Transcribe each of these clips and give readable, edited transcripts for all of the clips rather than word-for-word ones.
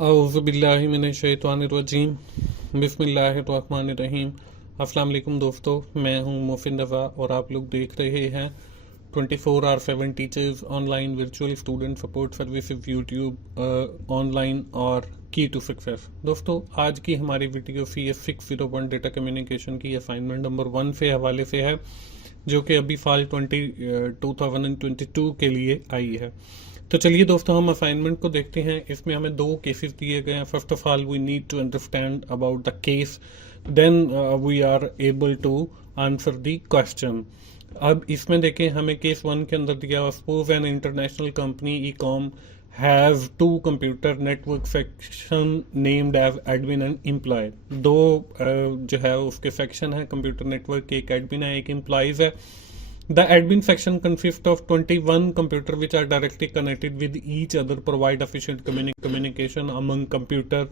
औज़ुबिल्लाहिमिनश्शैतानिर्रजीम बिस्मिल्लाहिर्रहमानिर्रहीम। अस्सलाम वालेकुम दोस्तों, मैं हूं मोफिन रज़ा और आप लोग देख रहे हैं 24/7 teachers online virtual student support services YouTube online और की टू सक्सेस। दोस्तों, आज की हमारी वीडियो CS601 डेटा कम्युनिकेशन की असाइनमेंट नंबर 1 से हवाले से है, जो कि अभी साल 2022 के लिए आई है। तो चलिए दोस्तों, हम असाइनमेंट को देखते हैं। इसमें हमें 2 केसेस दिए गए हैं। First of all we need to understand about the case, then we are able to answer the question. अब इसमें देखें, हमें केस 1 के अंदर दिया हुआ, suppose an international company E Com have 2 computer network section named as admin and employ. 2 जो है उसके सेक्शन है कंप्यूटर नेटवर्क के, एक एडमिन है एक एम्प्लॉयज है। The admin section consists of 21 computers which are directly connected with each other, provide efficient communication among computer।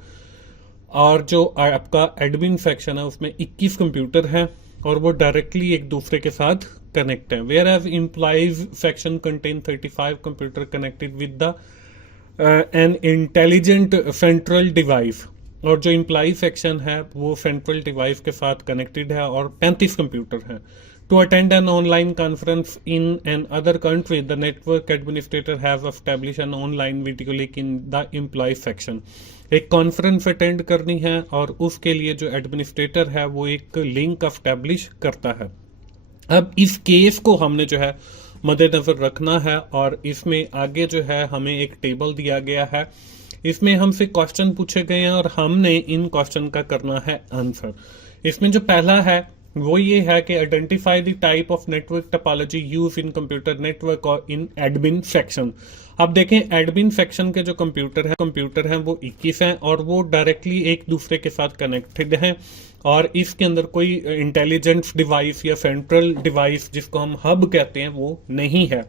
और जो आपका एडमिन सेक्शन है उसमें 21 कंप्यूटर हैं और वो डायरेक्टली एक दूसरे के साथ कनेक्ट है। Where as employees section contain 35 computer connected with the an intelligent central device. और जो एम्प्लॉय सेक्शन है वो सेंट्रल डिवाइस के साथ कनेक्टेड है और 35 कंप्यूटर हैं। To attend an online conference in another country, the network administrator has established an online video link in the employee section। एक कॉन्फ्रेंस अटेंड करनी है और उसके लिए जो एडमिनिस्ट्रेटर है वो एक लिंक एस्टेब्लिश करता है। अब इस केस को हमने जो है मद्देनजर रखना है और इसमें आगे जो है हमें एक टेबल दिया गया है। इसमें हमसे क्वेश्चन पूछे गए हैं और हमने इन क्वेश्चन का करना है आंसर। इसमें जो पहला है वो ये है कि identify the type of network topology use in computer network और इन एडमिन सेक्शन। अब देखें, एडमिन सेक्शन के जो कंप्यूटर हैं वो 21 हैं और वो डायरेक्टली एक दूसरे के साथ कनेक्टेड हैं और इसके अंदर कोई इंटेलिजेंस डिवाइस या सेंट्रल डिवाइस जिसको हम हब कहते हैं वो नहीं है।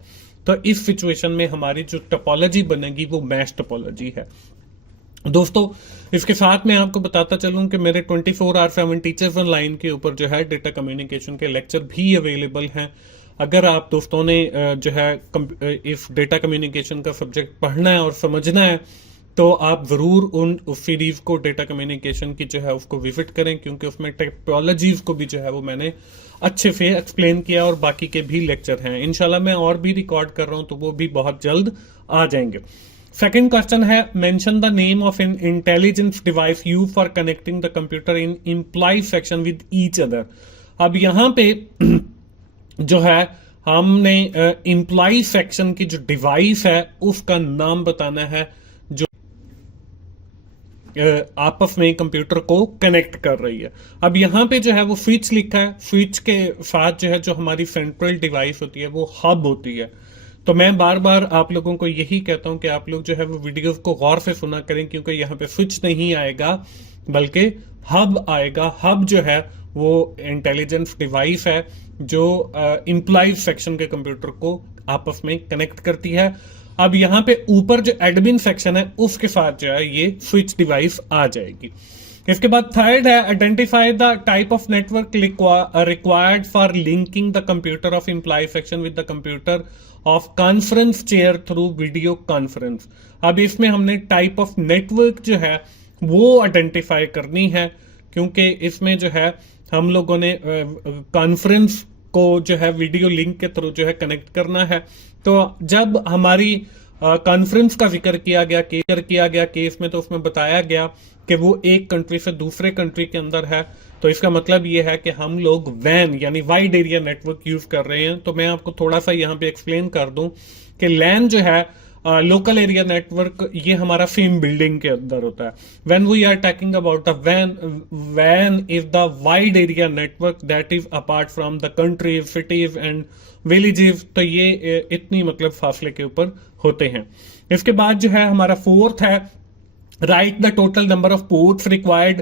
तो इस सिचुएशन में हमारी जो टोपोलॉजी बनेगी वो मैश टोपोलॉजी है। दोस्तों, इसके साथ मैं आपको बताता चलूं कि मेरे 24/7 टीचर्स ऑनलाइन के ऊपर जो है डेटा कम्युनिकेशन के लेक्चर भी अवेलेबल हैं। अगर आप दोस्तों ने जो है इस डेटा कम्युनिकेशन का सब्जेक्ट पढ़ना है और समझना है तो आप जरूर उस सीरीज को डेटा कम्युनिकेशन की जो है उसको विजिट करें, क्योंकि उसमें टेक्नोलॉजीज को भी जो है वो मैंने अच्छे से एक्सप्लेन किया और बाकी के भी लेक्चर हैं। इंशाल्लाह मैं और भी रिकॉर्ड कर रहा हूं तो वो भी बहुत जल्द आ जाएंगे। सेकेंड क्वेश्चन है, mention the name of an intelligence device use for connecting the computer in employ section with each other. अब यहां पे जो है हमने एम्प्लॉय सेक्शन की जो डिवाइस है उसका नाम बताना है जो आपस में कंप्यूटर को कनेक्ट कर रही है। अब यहां पे जो है वो स्विच लिखा है, स्विच के साथ जो है जो हमारी सेंट्रल डिवाइस होती है वो हब होती है। तो मैं बार बार आप लोगों को यही कहता हूं कि आप लोग जो है वो वीडियोस को गौर से सुना करें, क्योंकि यहाँ पे स्विच नहीं आएगा बल्कि हब आएगा। हब जो है वो इंटेलिजेंस डिवाइस है जो एम्प्लॉय सेक्शन के कंप्यूटर को आपस में कनेक्ट करती है। अब यहाँ पे ऊपर जो एडमिन सेक्शन है उसके साथ जो है ये स्विच डिवाइस आ जाएगी। इसके बाद थर्ड है, identify the type of network required for linking the computer of employ section with the computer of conference chair through video conference. अब इसमें हमने टाइप ऑफ नेटवर्क जो है वो आइडेंटिफाई करनी है, क्योंकि इसमें जो है हम लोगों ने कॉन्फ्रेंस को जो है वीडियो लिंक के थ्रू जो है कनेक्ट करना है। तो जब हमारी कॉन्फ्रेंस का जिक्र किया गया केस में, तो उसमें बताया गया कि वो एक कंट्री से दूसरे कंट्री के अंदर है। तो इसका मतलब ये है कि हम लोग वैन यानी वाइड एरिया नेटवर्क यूज कर रहे हैं। तो मैं आपको थोड़ा सा यहाँ पे एक्सप्लेन कर दूं कि लैन जो है लोकल एरिया नेटवर्क, ये हमारा सेम बिल्डिंग के अंदर होता है। When we are talking about the वैन is the wide area network that is apart from the countries, cities and villages. तो ये इतनी मतलब फासले के ऊपर होते हैं। इसके बाद जो है हमारा फोर्थ है, right the total number of ports required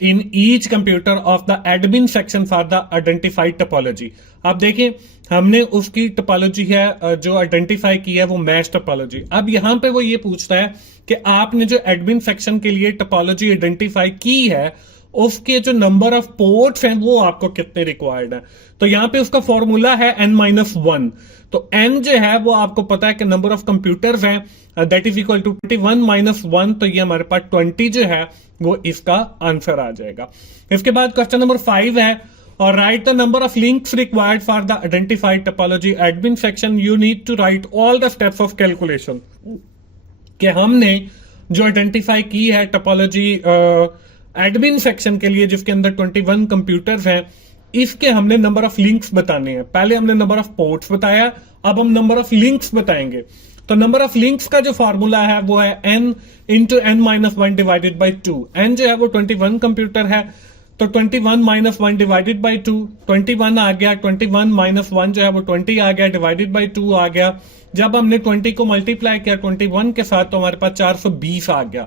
in each computer of the admin section for the identified topology. अब देखिए, हमने उसकी टोपोलॉजी है जो आइडेंटिफाई की है वो मैश टोपोलॉजी। अब यहां पे वो ये पूछता है कि आपने जो एडमिन सेक्शन के लिए टोपोलॉजी आइडेंटिफाई की है उसके जो नंबर ऑफ पोर्ट्स हैं वो आपको कितने रिक्वायर्ड है। तो यहाँ पे उसका फॉर्मूला है n-1। तो n जो है वो आपको पता है कि नंबर ऑफ कंप्यूटर्स हैं, दैट इज इक्वल टू 21 - 1। तो ये हमारे पास 20 जो है वो इसका आंसर आ जाएगा। इसके बाद क्वेश्चन नंबर 5 है, और write the number of links required for the identified topology admin section. You need to write all the steps of calculation. कि हमने जो आइडेंटिफाई की है टोपोलॉजी एडमिन सेक्शन के लिए, जिसके अंदर 21 कंप्यूटर्स हैं, इसके हमने नंबर ऑफ लिंक्स बताने हैं। पहले हमने नंबर ऑफ पोर्ट्स बताया, अब हम नंबर ऑफ लिंक्स बताएंगे। तो नंबर ऑफ लिंक्स का जो फॉर्मूला है वो है n × n-1 divided by 2। n जो है वो 21 कंप्यूटर है, तो 21 - 1 डिवाइडेड बाई 2, 21 आ गया। 21 - 1 जो है वो 20 आ गया, डिवाइडेड बाई 2 आ गया। जब हमने 20 को मल्टीप्लाई किया 21 के साथ, तो हमारे पास 420 आ गया।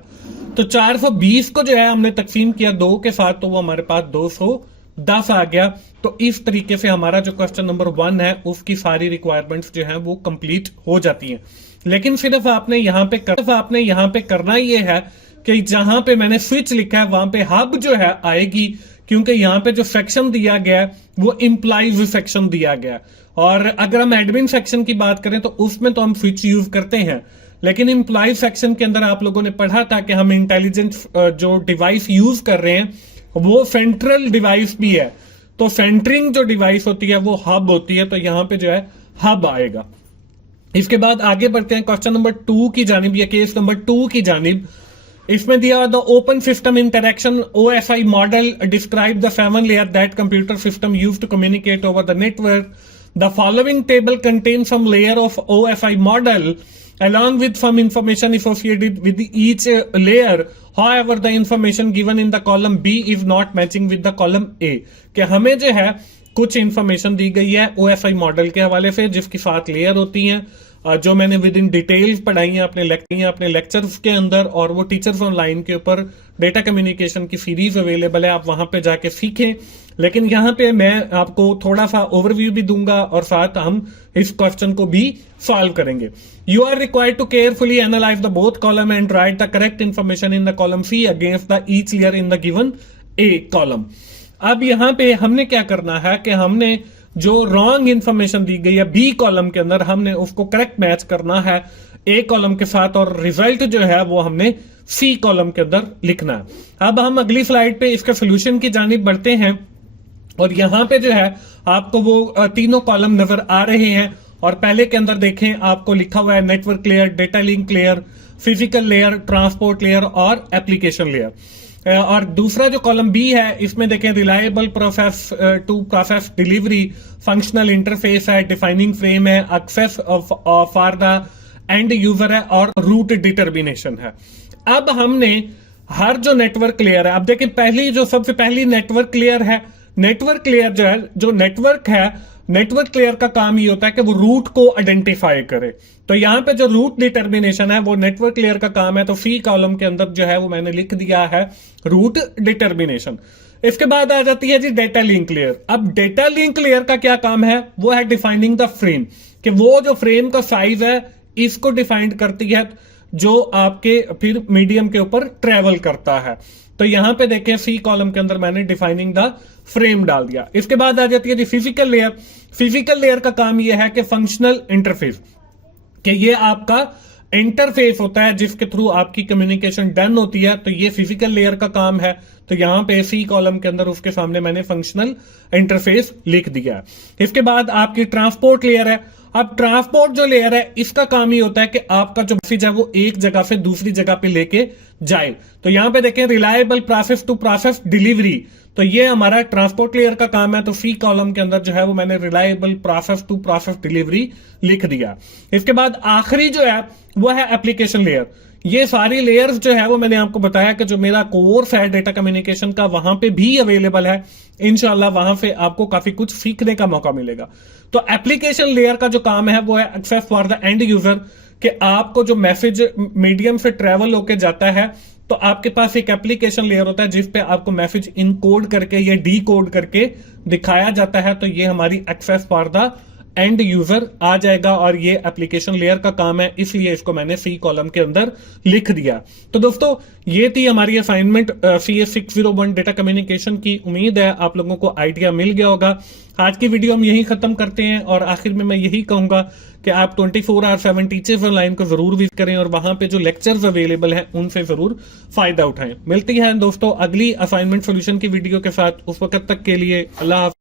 तो 420 को जो है हमने तकसीम किया 2 के साथ, तो वो हमारे पास 210 आ गया। तो इस तरीके से हमारा जो क्वेश्चन नंबर 1 है उसकी सारी रिक्वायरमेंट्स जो है वो कंप्लीट हो जाती हैं। लेकिन सिर्फ आपने यहाँ पे करना ये है कि जहां पे मैंने स्विच लिखा है वहां पे हब जो है आएगी, क्योंकि यहाँ पे जो सेक्शन दिया गया है वो इंप्लाइज सेक्शन दिया गया है। और अगर हम एडमिन सेक्शन की बात करें तो उसमें तो हम स्विच यूज करते हैं, लेकिन इंप्लाइज सेक्शन के अंदर आप लोगों ने पढ़ा था कि हम इंटेलिजेंट जो डिवाइस यूज कर रहे हैं वो सेंट्रल डिवाइस भी है। तो सेंटरिंग जो डिवाइस होती है वो हब होती है, तो यहाँ पे जो है हब आएगा। इसके बाद आगे बढ़ते हैं क्वेश्चन नंबर 2 की जानिब, या केस नंबर 2 की जानिब। इसमें दिया the open system interaction OSI model describe the 7 layer that computer system use to communicate over the network. The following table contain some layer of OSI model along with some information associated with each layer. However, the information given in the column B is not matching with the column A. कि हमें जो है कुछ information दी गई है OSI model के हवाले से, जिसकी 7 लेयर होती हैं, जो मैंने विद इन डिटेल्स पढ़ाई है अपने लेक्चर्स के अंदर, और वो टीचर्स ऑनलाइन के ऊपर डेटा कम्युनिकेशन की सीरीज अवेलेबल है, आप वहां पे जाके सीखें। लेकिन यहाँ पे मैं आपको थोड़ा सा ओवरव्यू भी दूंगा और साथ हम इस क्वेश्चन को भी सॉल्व करेंगे। You are required to carefully analyse the both column and write the correct information in the column C against the each layer in the given A column. अब यहाँ पे हमने क्या करना है कि हमने जो रॉन्ग इंफॉर्मेशन दी गई है बी कॉलम के अंदर, हमने उसको करेक्ट मैच करना है ए कॉलम के साथ, और रिजल्ट जो है वो हमने सी कॉलम के अंदर लिखना है। अब हम अगली स्लाइड पे इसके सोल्यूशन की जानिब बढ़ते हैं, और यहां पे जो है आपको वो तीनों कॉलम नजर आ रहे हैं। और पहले के अंदर देखें, आपको लिखा हुआ है network layer, data link layer, physical layer, transport layer और एप्लीकेशन लेयर। और दूसरा जो कॉलम बी है इसमें देखें reliable process to process delivery, functional interface है, डिफाइनिंग फ्रेम है, access for the end user है, और रूट डिटर्मिनेशन है। अब हमने हर जो नेटवर्क लेयर है, अब देखें सबसे पहली नेटवर्क लेयर है। नेटवर्क लेयर जो है, जो नेटवर्क है, नेटवर्क लेयर का काम ये होता है कि वो रूट को आइडेंटिफाई करे। तो यहां पे जो रूट डिटर्मिनेशन है वो नेटवर्क लेयर का काम है। तो सी कॉलम के अंदर जो है वो मैंने लिख दिया है रूट डिटर्मिनेशन। इसके बाद आ जाती है जी डेटा लिंक लेयर। अब डेटा लिंक लेयर का क्या काम है, वो है डिफाइनिंग द फ्रेम, कि वो जो फ्रेम का साइज है इसको डिफाइन करती है, जो आपके फिर मीडियम के ऊपर ट्रेवल करता है। तो यहां पे देखें सी कॉलम के अंदर मैंने डिफाइनिंग द फ्रेम डाल दिया। इसके बाद आ जाती है जी फिजिकल लेयर। फिजिकल लेयर का काम यह है कि फंक्शनल इंटरफेस, कि ये आपका इंटरफेस होता है जिसके थ्रू आपकी कम्युनिकेशन डन होती है। तो ये फिजिकल लेयर का काम है। तो यहां पे सी कॉलम के अंदर उसके सामने मैंने फंक्शनल इंटरफेस लिख दिया है। इसके बाद आपकी ट्रांसपोर्ट लेयर है। अब ट्रांसपोर्ट जो लेयर है इसका काम ही होता है कि आपका जो मैसेज है वो एक जगह से दूसरी जगह पे लेके जाए। तो यहां पे देखें reliable process to process delivery, तो ये हमारा ट्रांसपोर्ट लेयर का काम है। तो सी कॉलम के अंदर जो है वो मैंने reliable process to process delivery लिख दिया। इसके बाद आखिरी जो है वो है एप्लीकेशन लेयर। ये सारी लेयर्स जो है वो मैंने आपको बताया कि जो मेरा कोर्स है डेटा कम्युनिकेशन का वहां पे भी अवेलेबल है। इंशाल्लाह वहां से आपको काफी कुछ सीखने का मौका मिलेगा। तो एप्लीकेशन लेयर का जो काम है वो है access for the end user, कि आपको जो मैसेज मीडियम से ट्रेवल होके जाता है तो आपके पास एक एप्लीकेशन लेयर होता है जिसपे आपको मैसेज इनकोड करके या डी कोड करके दिखाया जाता है। तो ये हमारी access for the end user आ जाएगा और ये एप्लीकेशन लेयर का काम है, इसलिए इसको मैंने सी कॉलम के अंदर लिख दिया। तो दोस्तों ये थी हमारी असाइनमेंट CS601 डेटा कम्युनिकेशन की। उम्मीद है आप लोगों को आइडिया मिल गया होगा। आज की वीडियो हम यही खत्म करते हैं और आखिर में मैं यही कहूंगा कि आप 24/7 टीचर्स ऑनलाइन को जरूर विजिट करें और वहां पे जो लेक्चर्स अवेलेबल हैं उनसे जरूर फायदा उठाएं। मिलती है दोस्तों अगली असाइनमेंट सॉल्यूशन की वीडियो के साथ। उस वक्त तक के लिए अल्लाह हाफ़िज़।